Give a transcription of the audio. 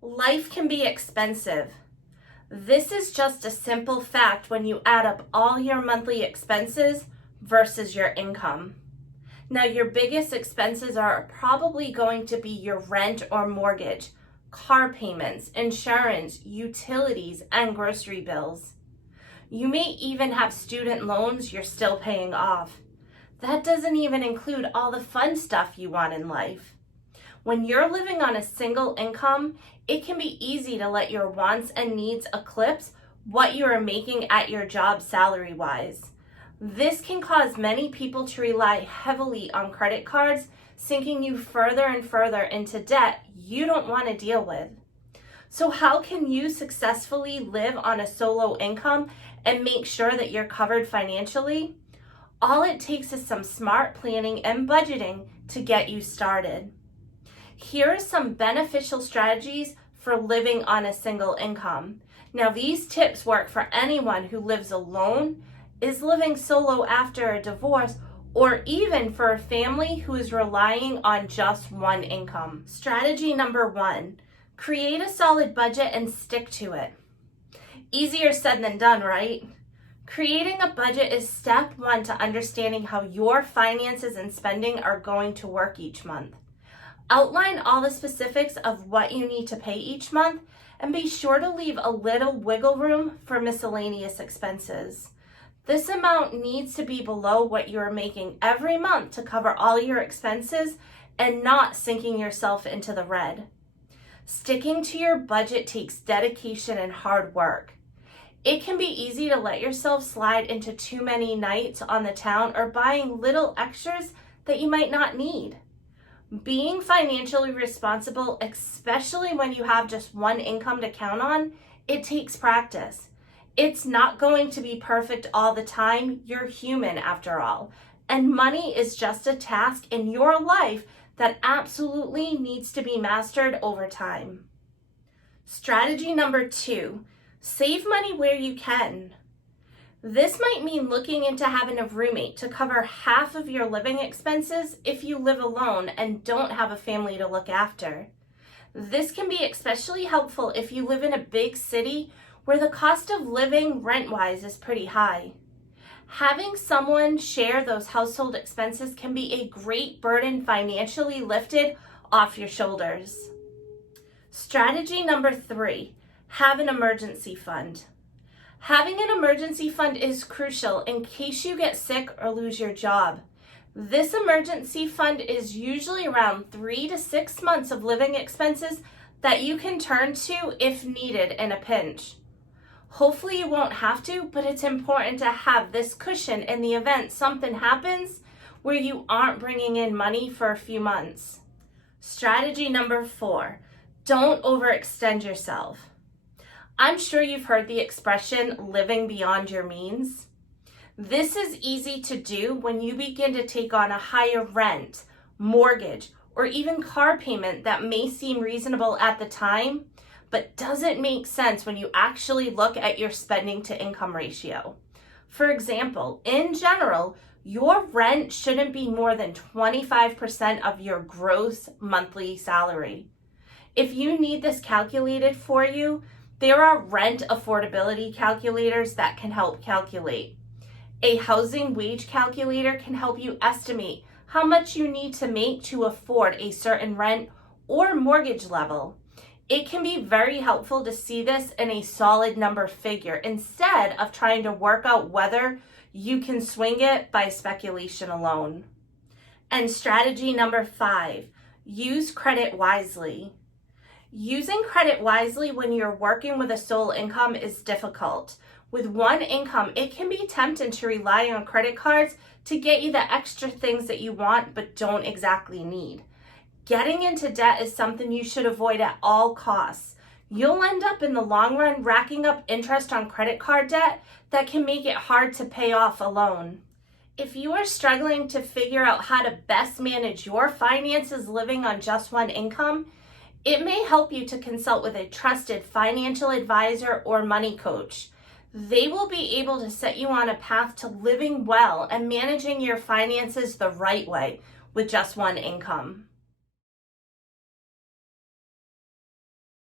Life can be expensive. This is just a simple fact when you add up all your monthly expenses versus your income. Now, your biggest expenses are probably going to be your rent or mortgage, car payments, insurance, utilities, and grocery bills. You may even have student loans you're still paying off. That doesn't even include all the fun stuff you want in life. When you're living on a single income, it can be easy to let your wants and needs eclipse what you are making at your job salary-wise. This can cause many people to rely heavily on credit cards, sinking you further and further into debt you don't want to deal with. So how can you successfully live on a solo income and make sure that you're covered financially? All it takes is some smart planning and budgeting to get you started. Here are some beneficial strategies for living on a single income. Now, these tips work for anyone who lives alone, is living solo after a divorce, or even for a family who is relying on just one income. Strategy number 1, create a solid budget and stick to it. Easier said than done, right? Creating a budget is step 1 to understanding how your finances and spending are going to work each month. Outline all the specifics of what you need to pay each month, and be sure to leave a little wiggle room for miscellaneous expenses. This amount needs to be below what you are making every month to cover all your expenses and not sinking yourself into the red. Sticking to your budget takes dedication and hard work. It can be easy to let yourself slide into too many nights on the town or buying little extras that you might not need. Being financially responsible, especially when you have just one income to count on, it takes practice. It's not going to be perfect all the time. You're human after all. And money is just a task in your life that absolutely needs to be mastered over time. Strategy number 2, save money where you can. This might mean looking into having a roommate to cover half of your living expenses if you live alone and don't have a family to look after. This can be especially helpful if you live in a big city where the cost of living rent-wise is pretty high. Having someone share those household expenses can be a great burden financially lifted off your shoulders. Strategy number 3, have an emergency fund. Having an emergency fund is crucial in case you get sick or lose your job. This emergency fund is usually around 3 to 6 months of living expenses that you can turn to if needed in a pinch. Hopefully you won't have to, but it's important to have this cushion in the event something happens where you aren't bringing in money for a few months. Strategy number 4, don't overextend yourself. I'm sure you've heard the expression living beyond your means. This is easy to do when you begin to take on a higher rent, mortgage, or even car payment that may seem reasonable at the time, but doesn't make sense when you actually look at your spending to income ratio. For example, in general, your rent shouldn't be more than 25% of your gross monthly salary. If you need this calculated for you, there are rent affordability calculators that can help calculate. A housing wage calculator can help you estimate how much you need to make to afford a certain rent or mortgage level. It can be very helpful to see this in a solid number figure instead of trying to work out whether you can swing it by speculation alone. And strategy number 5, use credit wisely. Using credit wisely when you're working with a sole income is difficult. With one income, it can be tempting to rely on credit cards to get you the extra things that you want but don't exactly need. Getting into debt is something you should avoid at all costs. You'll end up in the long run racking up interest on credit card debt that can make it hard to pay off a loan. If you are struggling to figure out how to best manage your finances living on just one income, it may help you to consult with a trusted financial advisor or money coach. They will be able to set you on a path to living well and managing your finances the right way with just one income.